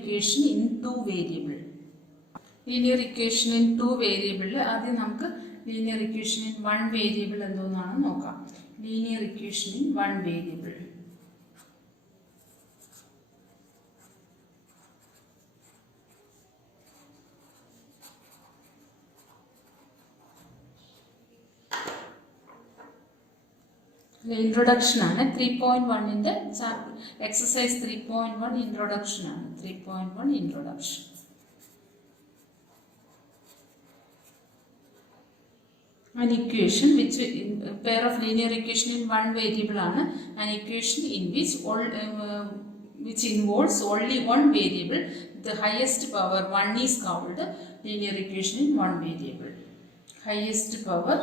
equation in two variable. Linear equation in two variable. ആദ്യം നമുക്ക് linear equation in one variable എന്താണെന്ന് നോക്കാം. Linear equation in one variable. Introduction ആണ് 3.1 ന്റെ exercise 3.1 introduction ആണ് 3.1 introduction. An equation which pair of linear equation in one variable ആണ് an equation in which involves only one variable. The highest power 1 is called linear equation in one variable. Highest power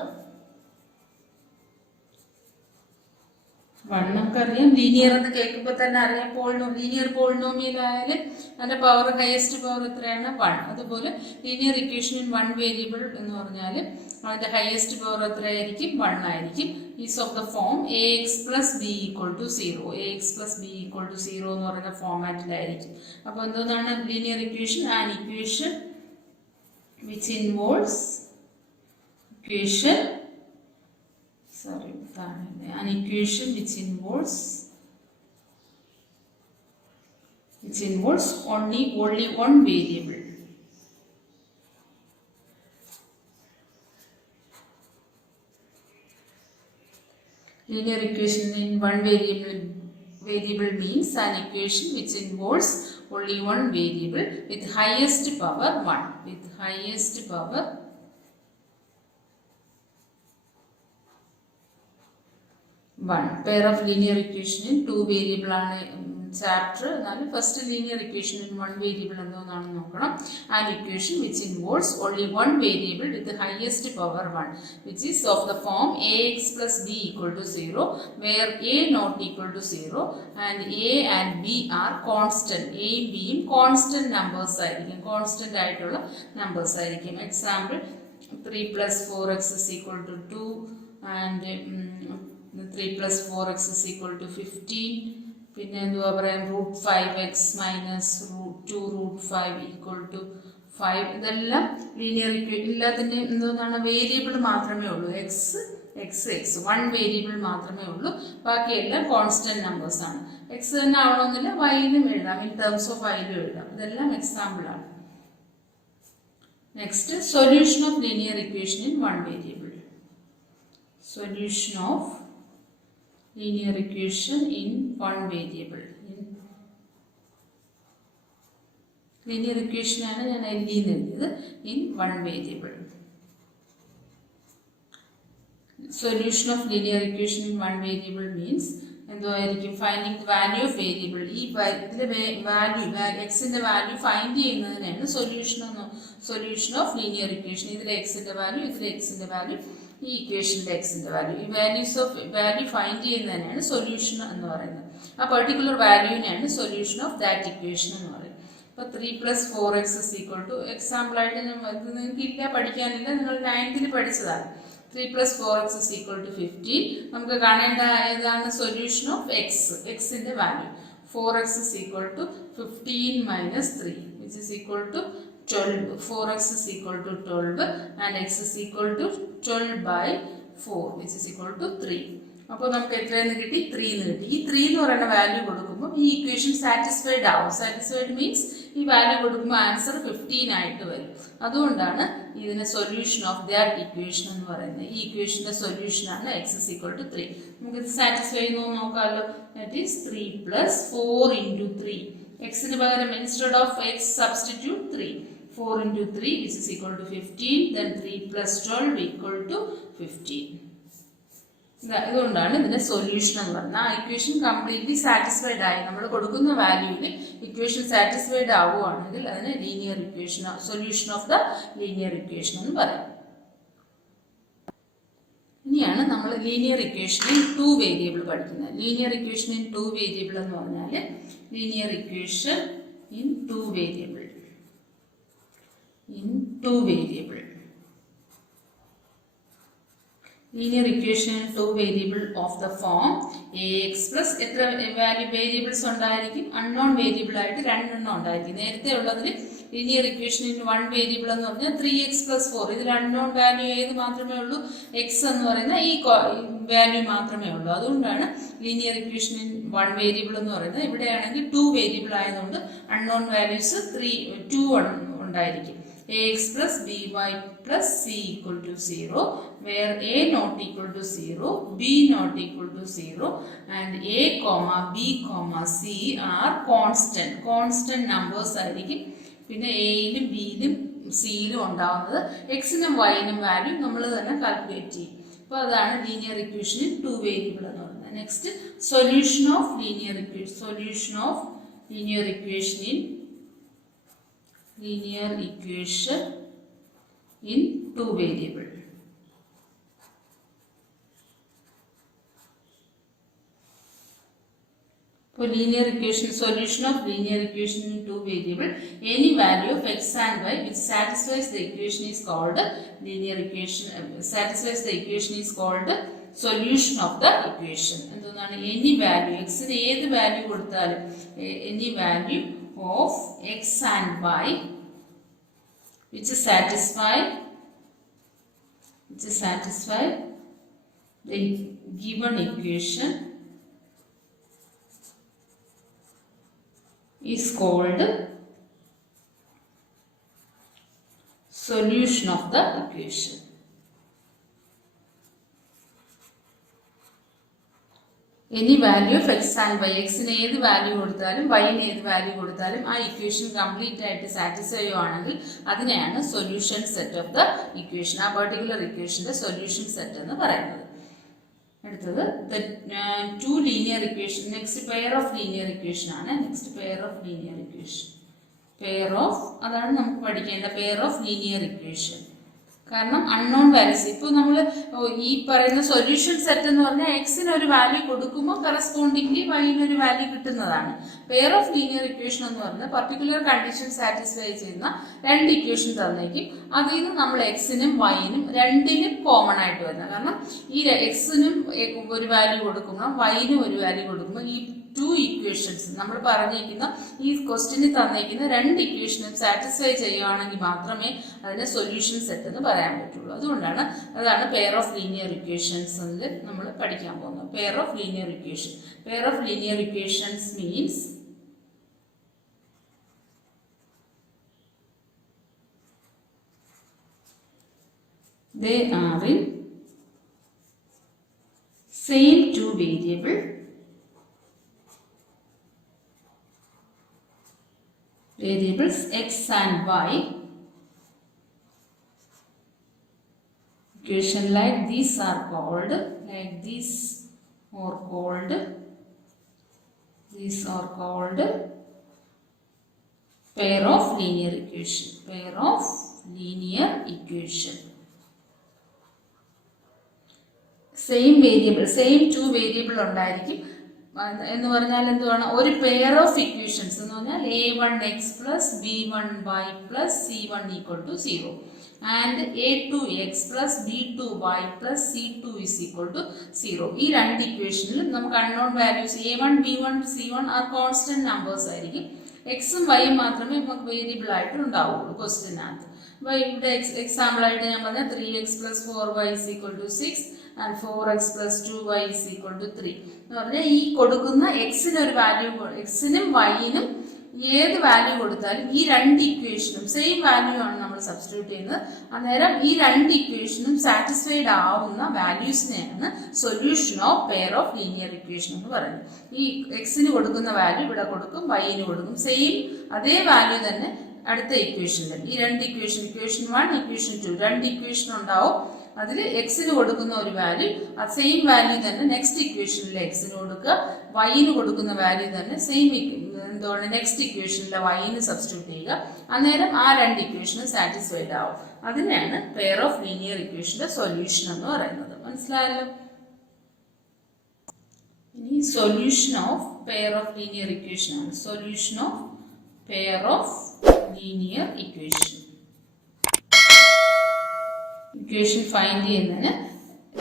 1 നമുക്കറിയാം. Linear എന്ന് കേൾക്കുമ്പോൾ തന്നെ അറിയാം, linear polynomial ആയാലും അതിൻ്റെ power highest power എത്രയാണ് 1. അതുപോലെ linear equation in one variable എന്ന് പറഞ്ഞാൽ അതിൻ്റെ ഹയസ്റ്റ് പവർ എത്രയായിരിക്കും 1 ആയിരിക്കും. Is of the form ax plus b equal to 0. ax plus b equal to 0 എന്ന് പറയുന്ന ഫോമാറ്റിലായിരിക്കും. അപ്പോൾ എന്താണ് linear equation? An equation which involves an equation which involves only one variable. Linear equation in one variable means an equation which involves only one variable with highest power 1. With highest power 1. Pair of linear equation in two variable ആണ് chapter. എന്നാലും first linear equation in one variable എന്താണെന്ന് നോക്കണം. An equation which involves only one variable with the highest power 1, which is of the form ax plus b equal to 0, where a not equal to 0 and a and b are constant. a യും b യും constant numbers ആയിരിക്കും, constant ആയിട്ടുള്ള numbers ആയിരിക്കും. Example 3 plus 4x is equal to 2 and 3 plus 4x is equal to 15. പിന്നെ എന്തുവാ പറയാം, √5x minus 2 √5 equal to 5. ഇതെല്ലാം linear equation. എല്ലാത്തിൻ്റെയും എന്താണ് വേരിയബിൾ മാത്രമേ ഉള്ളൂ, എക്സ് വൺ വേരിയബിൾ മാത്രമേ ഉള്ളൂ. ബാക്കിയെല്ലാം കോൺസ്റ്റന്റ് നമ്പേഴ്സ് ആണ്. എക്സ് തന്നെ ആവണമെന്നില്ല, വൈയിലും എഴുതാം, ഇൻ ടേംസ് ഓഫ് വൈയിലും എഴുതാം. ഇതെല്ലാം എക്സാമ്പിൾ ആണ്. Next, solution of linear equation in one variable. Solution of linear equation in one variable. Linear equation ആണ് ഞാൻ എഴുതിയത് in one variable. Solution of linear equation in one variable means എന്തായിരിക്കും? Finding the value of variable. ഈ ഇതിലെ value എക്സിന്റെ value find ചെയ്യുന്നതിനാണ് solution of linear equation. ഇതിലെ എക്സിന്റെ വാല്യൂ, ഇതിലെ എക്സിന്റെ വാല്യൂ, ഈ ഇക്വേഷനിലെ എക്സിന്റെ വാല്യൂ, ഈ വാല്യൂ ഫൈൻഡ് ചെയ്യുന്നതിനാണ് സൊല്യൂഷൻ എന്ന് പറയുന്നത്. ആ പെർട്ടിക്കുലർ വാല്യൂവിനെയാണ് സൊല്യൂഷൻ ഓഫ് ദാറ്റ് ഇക്വേഷൻ എന്ന് പറയുന്നത്. ഇപ്പോൾ 3 plus 4x is equal to, എക്സാമ്പിളായിട്ട് നിങ്ങൾക്ക് ഇല്ല, പഠിക്കാനില്ല, നിങ്ങൾ 9th പഠിച്ചതാണ്. 3 plus 4x is equal to 15. നമുക്ക് കാണേണ്ട ഏതാണ് സൊല്യൂഷൻ ഓഫ് എക്സിന്റെ value. 4x is equal to 15 minus 3, which is equal to 12. 4x is equal to 12 and x is equal to 12 by 4, which is equal to 3. അപ്പോൾ നമുക്ക് എത്രയെന്ന് കിട്ടി? 3 എന്ന് കിട്ടി. ഈ 3 എന്ന് പറയുന്ന വാല്യൂ കൊടുക്കുമ്പോൾ ഈ ഇക്വേഷൻ സാറ്റിസ്ഫൈഡ് ആവും. സാറ്റിസ്ഫൈഡ് മീൻസ് ഈ വാല്യൂ കൊടുക്കുമ്പോൾ ആൻസർ 15 ആയിട്ട് വരും. അതുകൊണ്ടാണ് ഇതിനെ സൊല്യൂഷൻ ഓഫ് ദാറ്റ് ഇക്വേഷൻ എന്ന് പറയുന്നത്. ഈ ഇക്വേഷന്റെ സൊല്യൂഷൻ ആണ് x is equal to 3. നമുക്കിത് സാറ്റിസ്ഫൈ ചെയ്യുന്നു നോക്കാമല്ലോ. That is 3 plus 4 into 3. എക്സിന് പകരം instead of x substitute 3. 4 into 3, which is equal to 15. Then 3 plus 12 equal to 15. ഇതുകൊണ്ടാണ് ഇതിന്റെ സൊല്യൂഷൻ എന്ന് പറഞ്ഞാൽ ആ ഇക്വേഷൻ കംപ്ലീറ്റ്ലി സാറ്റിസ്ഫൈഡ് ആയി. നമ്മൾ കൊടുക്കുന്ന വാല്യൂവിന് ഇക്വേഷൻ സാറ്റിസ്ഫൈഡ് ആവുകയാണെങ്കിൽ അതിന് linear equation, solution of the linear equation എന്ന് പറയും. ഇനിയാണ് നമ്മൾ linear equation in two variable പഠിക്കുന്നത്. Linear equation in two variable എന്ന് പറഞ്ഞാൽ linear equation in two variable. Linear equation 2 variable of the form ax plus എത്ര വേരിയബിൾസ് ഉണ്ടായിരിക്കും? Unknown variable ആയിട്ട് 2 എണ്ണം ഉണ്ടായിരിക്കും. നേരത്തെ ഉള്ളതിൽ ലീനിയർ ഇക്വേഷനിൽ 1 വേരിയബിൾ എന്ന് പറഞ്ഞാൽ 3x പ്ലസ് 4. ഇതിൽ അൺനോൺ വാല്യൂ ഏത് മാത്രമേ ഉള്ളൂ? എക്സ് എന്ന് പറയുന്ന ഈ വാല്യൂ മാത്രമേ ഉള്ളൂ. അതുകൊണ്ടാണ് ലീനിയർ ഇക്വേഷനിൽ 1 വേരിയബിൾ എന്ന് പറയുന്നത്. ഇവിടെയാണെങ്കിൽ 2 വേരിയബിൾ ആയതുകൊണ്ട് അൺനോൺ വാല്യൂസ് 2 ഉണ്ടായിരിക്കും. ax plus by plus c equal to 0, where a not equal to 0, b not equal to 0, and a comma b comma c are constant numbers ആയിരിക്കും. പിന്നെ എയിലും ബിയിലും സിയിലും ഉണ്ടാവുന്നത്. എക്സിനും വൈനും വാല്യൂ നമ്മൾ തന്നെ കാൽക്കുലേറ്റ് ചെയ്യും. അപ്പോൾ അതാണ് ലീനിയർ ഇക്വേഷനിൽ 2 വേരിയബിൾ എന്ന് പറയുന്നത്. Next solution of linear equation in 2 variable. For linear equation, solution of linear equation in 2 variable, any value of x and y which satisfies the equation is called linear equation. Satisfies the equation is called solution of the equation. എന്താണ്? Any value x ന് ഏത് value കൊടുത്താലും any value of x and y which satisfy the given equation is called solution of the equation. Any value of x and y, x ന് ഏത് value കൊടുത്താലും y ന് ഏത് value കൊടുത്താലും ആ ഇക്വേഷൻ കംപ്ലീറ്റ് ആയിട്ട് സാറ്റിസ്ഫൈ ചെയ്യുകയാണെങ്കിൽ അതിനെയാണ് solution set of the equation. ആ പെർട്ടിക്കുലർ ഇക്വേഷന്റെ സൊല്യൂഷൻ സെറ്റ് എന്ന് പറയുന്നത്. അടുത്തത് two linear equation. Next pair of linear equation ആണ്. അതാണ് നമുക്ക് പഠിക്കേണ്ട പെയർ ഓഫ് ലീനിയർ ഇക്വേഷൻ. കാരണം അൺനോൺ വാല്യൂസ് ഇപ്പോൾ നമ്മൾ ഈ പറയുന്ന സൊല്യൂഷൻ സെറ്റ് എന്ന് പറഞ്ഞാൽ എക്സിന് ഒരു വാല്യൂ കൊടുക്കുമ്പോൾ കറസ്പോണ്ടിംഗ്ലി വൈന് ഒരു വാല്യൂ കിട്ടുന്നതാണ്. പെയർ ഓഫ് ലീനിയർ ഇക്വേഷൻ എന്ന് പറഞ്ഞാൽ പർട്ടിക്കുലർ കണ്ടീഷൻ സാറ്റിസ്ഫൈ ചെയ്യുന്ന 2 ഇക്വേഷൻ തന്നേക്കും. അതിൽ നിന്ന് നമ്മൾ എക്സിനും വൈനും രണ്ടിനും കോമൺ ആയിട്ട് വരുന്നത്. കാരണം ഈ എക്സിനും ഒരു വാല്യൂ കൊടുക്കുമ്പോൾ വൈനും ഒരു വാല്യൂ കൊടുക്കുമ്പോൾ ഈ 2 ഇക്വേഷൻസ് നമ്മൾ പറഞ്ഞിരിക്കുന്ന ഈ ക്വസ്റ്റ്യനിൽ തന്നിരിക്കുന്ന 2 ഇക്വേഷനും സാറ്റിസ്ഫൈ ചെയ്യുകയാണെങ്കിൽ മാത്രമേ അതിനെ സൊല്യൂഷൻ സെറ്റ് എന്ന് പറയാൻ പറ്റുള്ളൂ. അതാണ് പെയർ ഓഫ് ലീനിയർ ഇക്വേഷൻസ് നമ്മൾ പഠിക്കാൻ പോകുന്നത്. Pair of linear equations means they are in same 2 variables x and y. Equation like these are called pair of linear equation. Same 2 variable ഉണ്ടായിരിക്കും എന്ന് പറഞ്ഞാൽ എന്തുവാണ്? ഒരു പെയർ ഓഫ് ഇക്വേഷൻസ് എന്ന് പറഞ്ഞാൽ a1x plus b1y plus c1 equal to 0 and a2x plus b2y plus c2 is equal to 0. ഈ 2 ഇക്വേഷനിലും നമുക്ക് unknown values a1 b1 c1 are constant numbers ആയിരിക്കും. എക്സും വൈയും മാത്രമേ നമുക്ക് വേരിയബിൾ ആയിട്ട് ഉണ്ടാവുള്ളൂ ക്വസ്റ്റ്യനകത്ത്. അപ്പോൾ ഇവിടെ എക്സാമ്പിൾ ആയിട്ട് ഞാൻ പറഞ്ഞ 3x plus 4y is equal to 6 and 4x plus 2y is equal to 3 എന്ന് പറഞ്ഞാൽ ഈ കൊടുക്കുന്ന എക്സിന് ഒരു വാല്യൂ, എക്സിനും വൈനും ഏത് വാല്യൂ കൊടുത്താലും ഈ 2 ഇക്വേഷനും സെയിം വാല്യൂ ആണ് നമ്മൾ സബ്സ്റ്റിറ്റ്യൂട്ട് ചെയ്യുന്നത്. അന്നേരം ഈ 2 ഇക്വേഷനും സാറ്റിസ്ഫൈഡ് ആവുന്ന വാല്യൂസിനെയാണ് solution of pair of linear equation എന്ന് പറയുന്നത്. ഈ എക്സിന് കൊടുക്കുന്ന വാല്യൂ ഇവിടെ കൊടുക്കും, വൈന് കൊടുക്കും, സെയിം അതേ വാല്യൂ തന്നെ അടുത്ത ഇക്വേഷനിൽ. ഈ 2 ഇക്വേഷൻ 1 ഇക്വേഷൻ 2 2 ഇക്വേഷൻ ഉണ്ടാവും. അതിൽ എക്സിന് കൊടുക്കുന്ന ഒരു വാല്യൂ ആ സെയിം വാല്യൂ തന്നെ നെക്സ്റ്റ് ഇക്വേഷനിൽ എക്സിന് കൊടുക്കുക, വൈന് കൊടുക്കുന്ന വാല്യൂ തന്നെ സെയിം നെക്സ്റ്റ് ഇക്വേഷനിൽ വൈന് സബ്സ്റ്റിറ്റ്യൂട്ട് ചെയ്യുക. അന്നേരം ആ 2 ഇക്വേഷനും സാറ്റിസ്ഫൈഡ് ആവും. അതിനെയാണ് പെയർ ഓഫ് ലീനിയർ ഇക്വേഷന്റെ സൊല്യൂഷൻ എന്ന് പറയുന്നത്. മനസ്സിലായല്ലോ? ഇനി solution of pair of linear equation ആണ്. Solution of pair of linear equation. Equation find ചെയ്യുന്നതിന്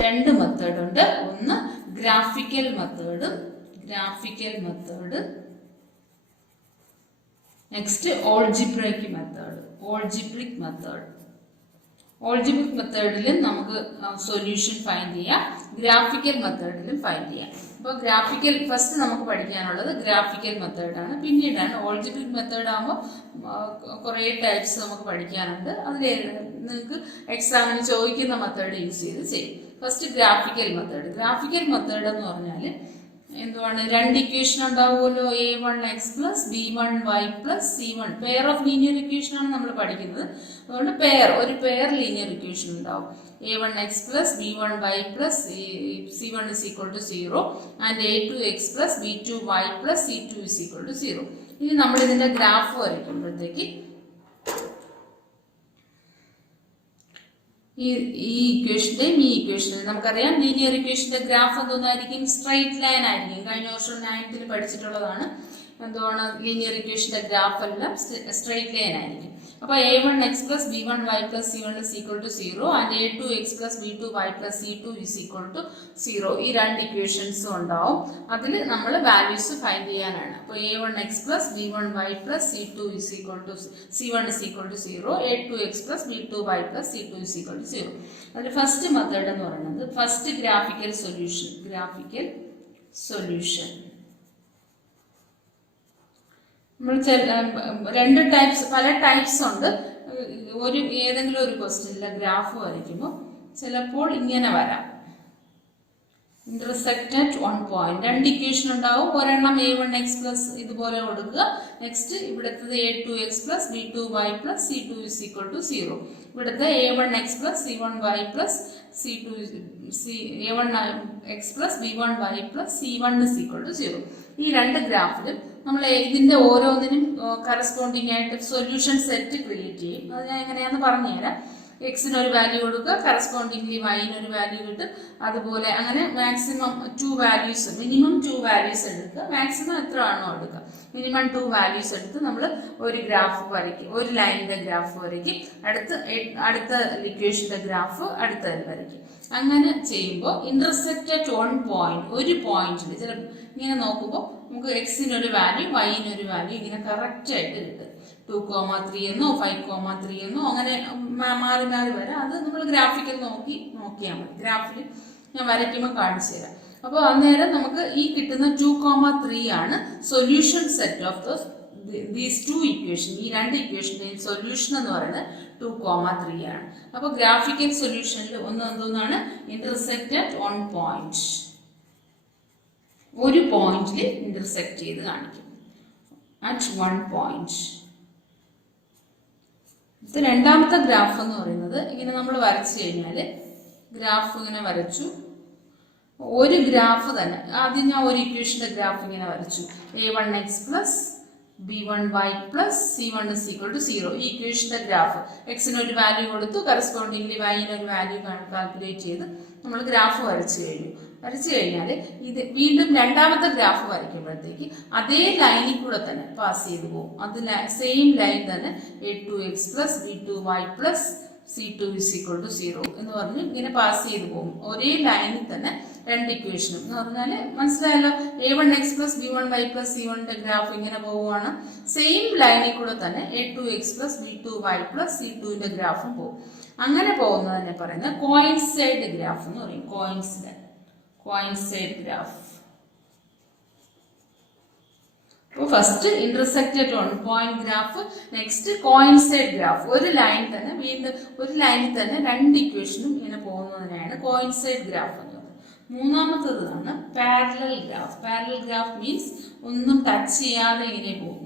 രണ്ട് മെത്തേഡ് ഉണ്ട്. ഒന്ന് graphical method, next algebraic method. Algebraic മെത്തേഡിൽ നമുക്ക് സൊല്യൂഷൻ ഫൈൻഡ് ചെയ്യാം, ഗ്രാഫിക്കൽ മെത്തേഡിലും ഫൈൻഡ് ചെയ്യാം. അപ്പോൾ ഗ്രാഫിക്കൽ ഫസ്റ്റ് നമുക്ക് പഠിക്കാനുള്ളത് ഗ്രാഫിക്കൽ മെത്തേഡാണ്. പിന്നീടാണ് ഓൾജിബ്രിക് മെത്തേഡ് ആകുമ്പോൾ കുറേ ടൈപ്സ് നമുക്ക് പഠിക്കാനുണ്ട്. അതിൽ നിങ്ങൾക്ക് എക്സാമിന് ചോദിക്കുന്ന മെത്തേഡ് യൂസ് ചെയ്ത് ചെയ്യും. ഫസ്റ്റ് ഗ്രാഫിക്കൽ മെത്തേഡ് എന്ന് പറഞ്ഞാൽ എന്തുവാണ്, രണ്ട് ഇക്വേഷൻ ഉണ്ടാവുമല്ലോ, a1x + b1y + c1. Pair of linear equation ആണ് നമ്മൾ പഠിക്കുന്നത്. അതുകൊണ്ട് ഒരു പെയർ ലീനിയർ ഇക്വേഷൻ ഉണ്ടാവും. a1x + b1y + c1 = 0 and a2x + b2y + c2 = 0. ഇനി നമ്മൾ ഇതിന്റെ ഗ്രാഫ് വരയ്ക്കുമ്പോഴത്തേക്ക് ഈ ഇക്വേഷന്റെയും ഈ ഇക്വേഷനും നമുക്കറിയാം, ലീനിയർ ഇക്വേഷന്റെ ഗ്രാഫ് എന്തോന്നായിരിക്കും, സ്ട്രൈറ്റ് ലൈൻ ആയിരിക്കും. കഴിഞ്ഞ വർഷം 9th പഠിച്ചിട്ടുള്ളതാണ്. എന്താണ് ലീനിയർ ഇക്വേഷന്റെ ഗ്രാഫ് എല്ലാം സ്ട്രൈറ്റ് ലൈൻ ആയിരിക്കും. അപ്പോൾ a1x + b1y + c1 = 0 and a2x + b2y + c2 = 0. ഈ രണ്ട് ഇക്വേഷൻസും ഉണ്ടാവും. അതിൽ നമ്മൾ വാല്യൂസ് ഫൈൻഡ് ചെയ്യാനാണ്. അപ്പോൾ a1x + b1y + c1 = 0, a2x + b2y + c2 = 0. അതിൽ ഫസ്റ്റ് മെത്തേഡ് എന്ന് പറയുന്നത് ഫസ്റ്റ് ഗ്രാഫിക്കൽ സൊല്യൂഷൻ. നമ്മൾ പല ടൈപ്സ് ഉണ്ട്. ഏതെങ്കിലും ഒരു ക്വസ്റ്റ്യനിലെ ഗ്രാഫ് വരയ്ക്കുമ്പോൾ ചിലപ്പോൾ ഇങ്ങനെ വരാം, ഇന്റർസെക്റ്റ് അറ്റ് 1 point. രണ്ട് ഇക്വേഷൻ ഉണ്ടാവും. ഒരെണ്ണം a1x + ഇതുപോലെ കൊടുക്കുക. നെക്സ്റ്റ് ഇവിടുത്തെ a2x + b2y + c2 = 0. ഇവിടുത്തെ a1x + c1y + a1x + b1y + c1 = 0. ഈ രണ്ട് ഗ്രാഫിലും നമ്മൾ ഇതിന്റെ ഓരോന്നിനും കറസ്പോണ്ടിങ് ആയിട്ട് സൊല്യൂഷൻ സെറ്റ് ക്രിയേറ്റ് ചെയ്യും. അത് ഞാൻ എങ്ങനെയാണെന്ന് പറഞ്ഞുതരാം. എക്സിന് ഒരു വാല്യൂ കൊടുക്കുക, കറസ്പോണ്ടിംഗ്ലി വൈന് ഒരു വാല്യൂ കിട്ടും. അതുപോലെ അങ്ങനെ മാക്സിമം 2 വാല്യൂസ്, മിനിമം 2 വാല്യൂസ് എടുക്കുക. മാക്സിമം എത്ര ആണോ എടുക്കുക, മിനിമം 2 വാല്യൂസ് എടുത്ത് നമ്മൾ ഒരു ഗ്രാഫ് വരയ്ക്കും, ഒരു ലൈനിന്റെ ഗ്രാഫ് വരയ്ക്കും. അടുത്ത ഇക്വേഷന്റെ ഗ്രാഫ് അടുത്തതിൽ വരയ്ക്കും. അങ്ങനെ ചെയ്യുമ്പോൾ ഇന്റർസെക്റ്റ് അറ്റ് 1 point, ഒരു പോയിന്റിൽ ചില ഇങ്ങനെ നോക്കുമ്പോൾ നമുക്ക് എക്സിന് ഒരു വാല്യൂ, വൈന് ഒരു വാല്യൂ ഇങ്ങനെ കറക്റ്റ് ആയിട്ട് കിട്ടും. 2,3 എന്നോ 5,3 എന്നോ അങ്ങനെ മാറി വരാം. അത് നമ്മൾ ഗ്രാഫിക്കൽ നോക്കിയാൽ മതി. ഗ്രാഫിൽ ഞാൻ വരയ്ക്കുമ്പോൾ കാണിച്ചു തരാം. അപ്പോൾ അന്നേരം നമുക്ക് ഈ കിട്ടുന്ന 2,3 ആണ് solution set of these 2 equation. ഈ രണ്ട് ഇക്വേഷൻ്റെയും സൊല്യൂഷൻ എന്ന് പറയുന്നത് 2,3 ആണ്. അപ്പോൾ ഗ്രാഫിക്കൽ സൊല്യൂഷനിൽ എന്തോന്നാണ്, ഇന്റർസെക്റ്റ് അറ്റ് 1 point. ഒരു പോയിന്റിൽ ഇന്റർസെക്റ്റ് ചെയ്ത് കാണിക്കും, അറ്റ് 1 point. ഇത് രണ്ടാമത്തെ ഗ്രാഫ് എന്ന് പറയുന്നത് ഇങ്ങനെ നമ്മൾ വരച്ചു കഴിഞ്ഞാൽ, ഗ്രാഫ് ഇങ്ങനെ വരച്ചു, ഒരു ഗ്രാഫ് തന്നെ. ആദ്യം ഞാൻ ഒരു ഇക്വേഷന്റെ ഗ്രാഫ് ഇങ്ങനെ വരച്ചു, a1x + b1y + c1 = 0. ഈ ഇക്വേഷന്റെ ഗ്രാഫ് എക്സിന് ഒരു വാല്യൂ കൊടുത്തു, കറസ്പോണ്ടിംഗ്ലി വൈന് ഒരു വാല്യൂ കാൽക്കുലേറ്റ് ചെയ്ത് നമ്മൾ ഗ്രാഫ് വരച്ചു കഴിഞ്ഞാൽ ഇത് വീണ്ടും രണ്ടാമത്തെ ഗ്രാഫ് വരയ്ക്കുമ്പോഴത്തേക്ക് അതേ ലൈനിൽ കൂടെ തന്നെ പാസ് ചെയ്ത് പോകും. അത് സെയിം ലൈൻ തന്നെ a2x + b2y + c2 = 0 എന്ന് പറഞ്ഞ് ഇങ്ങനെ പാസ് ചെയ്ത് പോകും. ഒരേ ലൈനിൽ തന്നെ രണ്ട് ഇക്വേഷനും എന്ന് പറഞ്ഞാൽ മനസ്സിലായല്ലോ. a1x + b1y + c1 ഗ്രാഫ് ഇങ്ങനെ പോവുകയാണ്. സെയിം ലൈനിൽ കൂടെ തന്നെ a2x + b2y + c2 ഗ്രാഫും പോകും. അങ്ങനെ പോകുന്നതിനെ പറയുന്നത് കോയിൻസൈഡ് ഗ്രാഫ് എന്ന് പറയും. Coincide graph. അപ്പോൾ first intersect at 1 point graph, next coincide graph. ഒരു ലൈനിൽ തന്നെ രണ്ട് ഇക്വേഷനും ഇങ്ങനെ പോകുന്നതിനാണ് കോയിൻസൈഡ് ഗ്രാഫ് എന്ന് പറയുന്നത്. മൂന്നാമത്തേതാണ് പാരലൽ ഗ്രാഫ് മീൻസ് ഒന്നും ടച്ച് ചെയ്യാതെ ഇങ്ങനെ പോകും.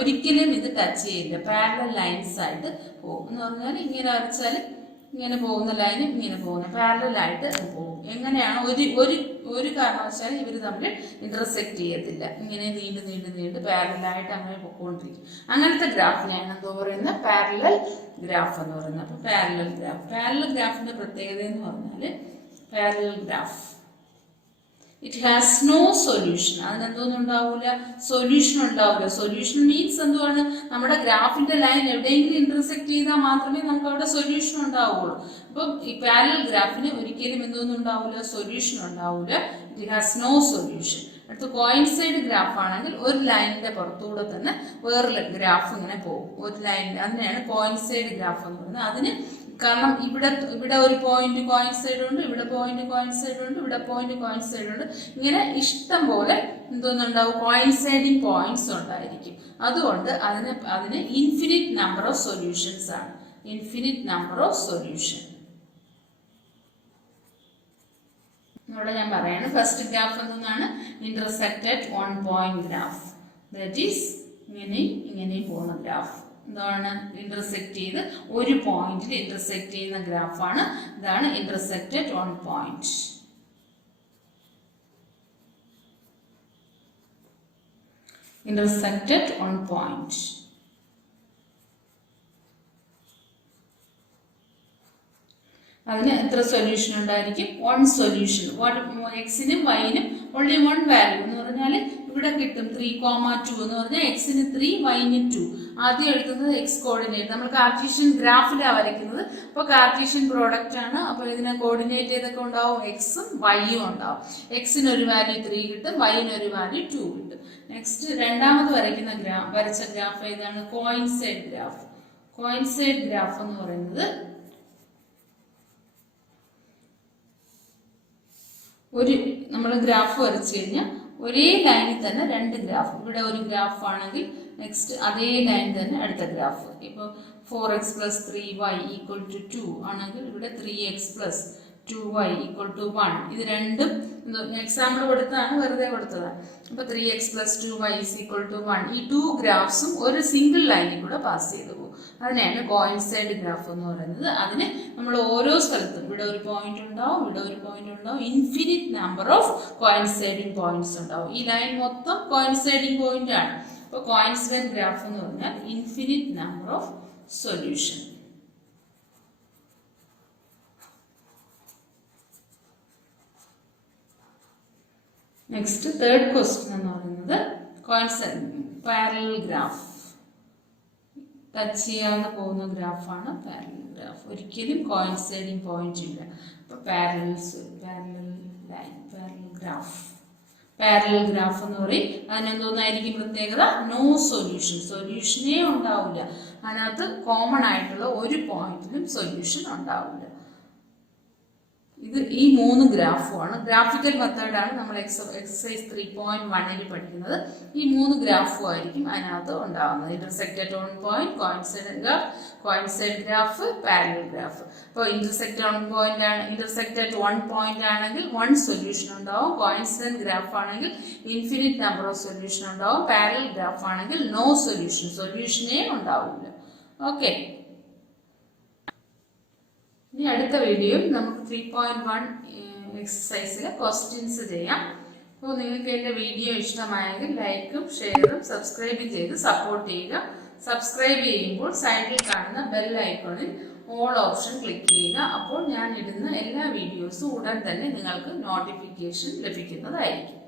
ഒരിക്കലും ഇത് ടച്ച് ചെയ്യില്ല, പാരലൽ ലൈൻസ് ആയിട്ട് പോകും. എന്ന് പറഞ്ഞാൽ ഇങ്ങനെ വരച്ചാൽ ഇങ്ങനെ പോകുന്ന ലൈനും ഇങ്ങനെ പോകുന്ന പാരലൽ ആയിട്ട് പോകും. എങ്ങനെയാണ് ഒരു കാരണവശാലും ഇവർ തമ്മിൽ ഇന്റർസെക്ട് ചെയ്യത്തില്ല. ഇങ്ങനെ നീണ്ട് പാരലലായിട്ട് അങ്ങനെ പോയിക്കൊണ്ടിരിക്കും. അങ്ങനത്തെ ഗ്രാഫിനെയാണ് എന്തോ പറയുന്നത്, പാരലൽ ഗ്രാഫ് എന്ന് പറയുന്നത്. അപ്പോൾ പാരലൽ ഗ്രാഫിന്റെ പ്രത്യേകത എന്ന് പറഞ്ഞാൽ parallel graph it has no solution. അതിനെന്തോന്നും ഉണ്ടാവില്ല, സൊല്യൂഷൻ ഉണ്ടാവില്ല. സൊല്യൂഷൻ മീൻസ് എന്തുവാണ്, നമ്മുടെ ഗ്രാഫിന്റെ ലൈൻ എവിടെയെങ്കിലും ഇന്റർസെക്ട് ചെയ്താൽ മാത്രമേ നമുക്ക് അവിടെ സൊല്യൂഷൻ ഉണ്ടാവുള്ളൂ. അപ്പം ഈ പാരലൽ ഗ്രാഫിന് ഒരിക്കലും എന്തോന്നും ഉണ്ടാവില്ല, സൊല്യൂഷൻ ഉണ്ടാവില്ല. It has no solution. അടുത്ത് കോയിൻസൈഡ് ഗ്രാഫ് ആണെങ്കിൽ ഒരു ലൈനിന്റെ പുറത്തൂടെ തന്നെ വേറൊരു ഗ്രാഫ് ഇങ്ങനെ പോകും. ഒരു ലൈനിന്റെ, അതിനെയാണ് കോയിൻസൈഡ് ഗ്രാഫ് എന്ന് പറയുന്നത്. അതിന് കാരണം ഇവിടെ ഒരു പോയിന്റ് കോയിൻസൈഡ് ഉണ്ട്, ഇവിടെ പോയിന്റ് കോയിൻസൈഡ് ഉണ്ട്, ഇവിടെ പോയിന്റ് കോയിൻസൈഡ് ഉണ്ട്. ഇങ്ങനെ ഇഷ്ടം പോലെ എന്തോന്നുണ്ടാവും, കോയിൻസൈഡിങ് പോയിന്റ്സ് ഉണ്ടായിരിക്കും. അതുകൊണ്ട് അതിന് ഇൻഫിനിറ്റ് നമ്പർ ഓഫ് സൊല്യൂഷൻസ് ആണ്. Infinite number of solution. ഇവിടെ ഞാൻ പറയാണ്, ഫസ്റ്റ് ഗ്രാഫ് എന്താണ്, intersected one point graph. That is ഇങ്ങനെ പോകുന്ന ഗ്രാഫ്. എന്താണ്, ഇന്റർസെക്ട് ചെയ്ത് ഒരു പോയിന്റിൽ ഇന്റർസെക്ട് ചെയ്യുന്ന ഗ്രാഫാണ്. ഇതാണ് intersected one point. Intersected one point. അതിന് എത്ര സൊല്യൂഷൻ ഉണ്ടായിരിക്കും, വൺ സൊല്യൂഷൻ. എക്സിനും വൈനും ഓൺലി വൺ വാല്യൂ എന്ന് പറഞ്ഞാൽ ഇവിടെ കിട്ടും 3,2 എന്ന് പറഞ്ഞാൽ എക്സിന് 3 വൈന് 2. ആദ്യം എടുക്കുന്നത് എക്സ് കോർഡിനേറ്റ്. നമ്മൾ കാർട്ടീഷ്യൻ ഗ്രാഫിലാണ് വരയ്ക്കുന്നത്. അപ്പോൾ കാർട്ടീഷ്യൻ പ്രോഡക്റ്റ് ആണ്. അപ്പോൾ ഇതിനെ കോർഡിനേറ്റ് ഏതൊക്കെ ഉണ്ടാവും, എക്സും വൈയും ഉണ്ടാവും. എക്സിന് ഒരു വാല്യൂ 3 കിട്ടും, വൈന് ഒരു വാല്യൂ 2 കിട്ടും. നെക്സ്റ്റ് രണ്ടാമത് വരച്ച ഗ്രാഫ് ഏതാണ്, കോയിൻസൈഡ് ഗ്രാഫ്. കോയിൻസൈഡ് ഗ്രാഫ് എന്ന് പറയുന്നത് നമ്മൾ ഗ്രാഫ് വരച്ചു കഴിഞ്ഞാൽ ഒരേ ലൈനിൽ തന്നെ രണ്ട് ഗ്രാഫ്. ഇവിടെ ഒരു ഗ്രാഫ് ആണെങ്കിൽ നെക്സ്റ്റ് അതേ ലൈൻ തന്നെ അടുത്ത ഗ്രാഫ്. ഇപ്പോൾ 4x + 3y = 2 ആണെങ്കിൽ ഇവിടെ 3x + 2y = 1. ഇത് രണ്ടും എക്സാമ്പിൾ കൊടുത്താണ്, വെറുതെ കൊടുത്തതാണ്. അപ്പോൾ 3x + 2y = 1. ഈ 2 ഗ്രാഫ്സും ഒരു സിംഗിൾ ലൈനിൽ കൂടെ പാസ് ചെയ്തു പോകും. അതിനെയാണ് കോയിൻസൈഡ് ഗ്രാഫ് എന്ന് പറയുന്നത്. അതിന് നമ്മൾ ഓരോ സ്ഥലത്തും ഇവിടെ ഒരു പോയിന്റ് ഉണ്ടാവും, ഇവിടെ ഒരു പോയിന്റ് ഉണ്ടാവും, infinite number of coinciding points ഉണ്ടാവും. ഈ ലൈൻ മൊത്തം കോയിൻസൈഡിങ് പോയിന്റ് ആണ്. അപ്പോൾ കോയിൻസിഡന്റ് ഗ്രാഫ് എന്ന് പറഞ്ഞാൽ infinite number of solution. Next third question എന്ന് പറയുന്നത് പാരലൽ ഗ്രാഫ്. ടച്ച് ചെയ്യാതെ പോകുന്ന ഗ്രാഫാണ് പാരലൽ ഗ്രാഫ്. ഒരിക്കലും കോയിൻസൈഡിങ് പോയിന്റ് ഇല്ല. അപ്പോൾ parallel line, parallel graph. Parallel graph എന്ന് പറയും. അതിനെന്തോന്നായിരിക്കും പ്രത്യേകത, നോ സൊല്യൂഷൻ. സൊല്യൂഷനേ ഉണ്ടാവില്ല. അതിനകത്ത് കോമൺ ആയിട്ടുള്ള ഒരു പോയിന്റിലും സൊല്യൂഷൻ ഉണ്ടാവില്ല. ഇത് ഈ 3 ഗ്രാഫുമാണ്. ഗ്രാഫിക്കൽ മെത്തേഡാണ് നമ്മൾ എക്സസൈസ് 3.1 പഠിക്കുന്നത്. ഈ 3 ഗ്രാഫും ആയിരിക്കും അതിനകത്ത് ഉണ്ടാകുന്നത്. Intersected one point, coincide graph, parallel graph. അപ്പോൾ ഇന്റർസെക്റ്റഡ് വൺ പോയിന്റ് ആണെങ്കിൽ 1 സൊല്യൂഷൻ ഉണ്ടാവും. കോയിൻസൈഡ് ഗ്രാഫ് ആണെങ്കിൽ ഇൻഫിനിറ്റ് നമ്പർ ഓഫ് സൊല്യൂഷൻ ഉണ്ടാവും. പാരലൽ ഗ്രാഫ് ആണെങ്കിൽ നോ സൊല്യൂഷൻ, സൊല്യൂഷനേ ഉണ്ടാവില്ല. ഓക്കെ, ഇനി അടുത്ത വീഡിയോയിൽ നമുക്ക് 3.1 എക്സസൈസിലെ ക്വസ്റ്റ്യൻസ് ചെയ്യാം. അപ്പോൾ നിങ്ങൾക്ക് എൻ്റെ വീഡിയോ ഇഷ്ടമായെങ്കിൽ ലൈക്കും ഷെയറും സബ്സ്ക്രൈബും ചെയ്ത് സപ്പോർട്ട് ചെയ്യുക. സബ്സ്ക്രൈബ് ചെയ്യുമ്പോൾ സൈഡിൽ കാണുന്ന ബെൽ ഐക്കണിൽ ഓൾ ഓപ്ഷൻ ക്ലിക്ക് ചെയ്യുക. അപ്പോൾ ഞാൻ ഇടുന്ന എല്ലാ വീഡിയോസും ഉടൻ തന്നെ നിങ്ങൾക്ക് നോട്ടിഫിക്കേഷൻ ലഭിക്കുന്നതായിരിക്കും.